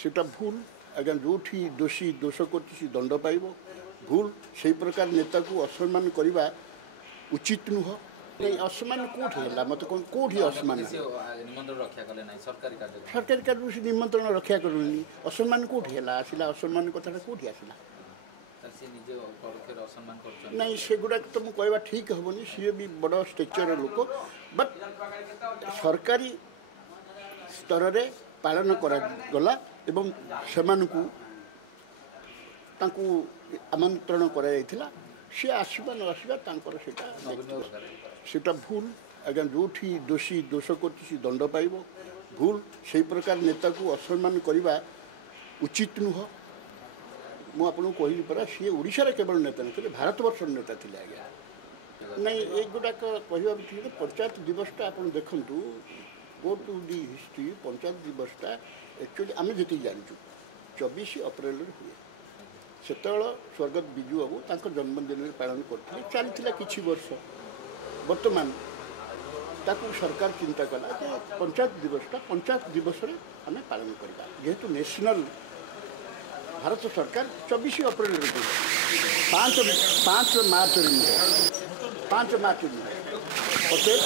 সেটা ভুল আজ্ঞা যোठी दोषी दोष कर दंड पाइब भूल से प्रकार नेता को असम्मान करने उचित नुह नहीं असम्मान कौटी है मत कौन कौटी असम्मान सरकारी कार्य से निमंत्रण रक्षा करूनी असम्मान कौटी है आसला असम्मान कथा कौटी आसला नहीं सेगुड़ा तो मुझे कहवा ठीक हेनी सी भी बड़ स्टेचर लोक बट सरकारी स्तर में पालन करागला एवं सेमानकु तांकु आमंत्रण कराइथिला सी आसवा न आसवा तांकर सेटा भूल आज्ञा जोठी दोषी दोष कर दंड पाइब भूल से प्रकार नेता को असम्मान करने उचित नुह मु आपको कहली परा सी ओडिशा केवल नेता ना भारत वर्ष नेता थे आज्ञा नहीं एक गुड़ाक कहवा पंचायत दिवसटा आप देखु go to the history panchayat दिवसटा एक्चुअली आम जी जानूँ 24 अप्रैल हुए से स्वर्गत विजु बाबू तक जन्मदिन में पालन करते चलता कि वर्ष बर्तमान ताकू सरकार चिंता कला कि पंचायत दिवस आम पालन करवा जेहेतु नेशनल भारत सरकार 24 अप्रैल 5 मार्च नुहे 5 मार्च नुहे